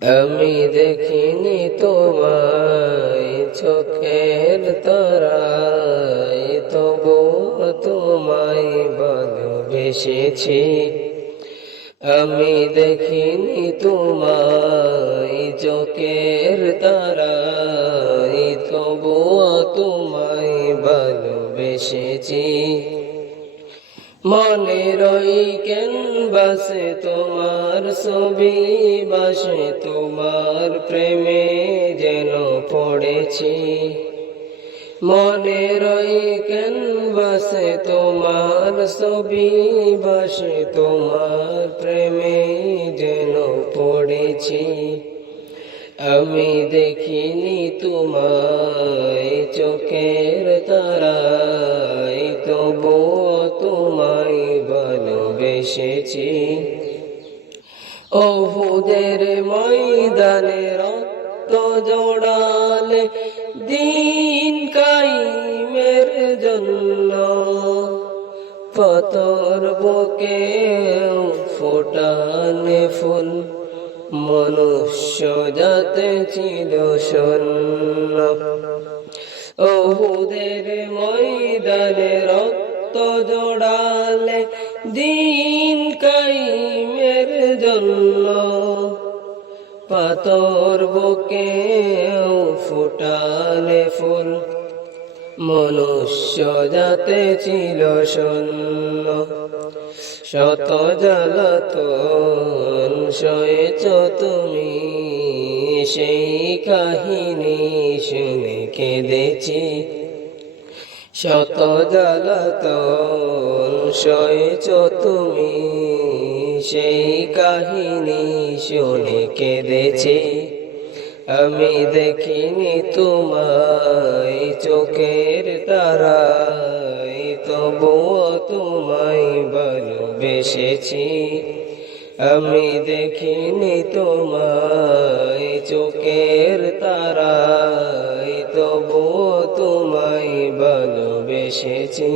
আমি দেখিনি তোমায় চোখের তারায়, তবু তোমায় ভালোবেসেছি। আমি দেখিনি তোমায় চোখের তারায়, তবু তোমায় ভালোবেসেছি। মনের ওই ক্যানভাসে তোমার ছবি বাসে, তোমার প্রেমে যেন পড়েছি। মনের ওই ক্যানভাসে তোমার ছবি বাসে, তোমার প্রেমে যেন পড়েছি। আমি দেখিনি তোমায় চোখের তারায়, তবুও তোমায় ভালোবেসেছি। ওহুদের ময়দানে রক্ত জোড়ালে দিন কায়েমের জন্য, পাথর বুকে ফোটানে ফুল মনুষ্য জাতে ছিল শূন্য। ওহুদের ময়দানে রক্ত জোড়ালে দিন কায়েমের জন্য, পাথর বুকে ফোটালে ফুল মনুষ্য জাতে ছিল শূন্য। শত জ্বালাতন সয়েছ তুমি, সেই কাহিনী শুনে কেঁদেছি। শত জ্বালাতন সয়েছ তুমি, সেই কাহিনী শুনে কেঁদেছি। আমি দেখিনি তোমায় চোখের তারায়, তবুও তোমায় ভালোবেসেছি। আমি দেখিনি তোমায় চোখের তারায়, তবুও তোমায় ভালোবেসেছি।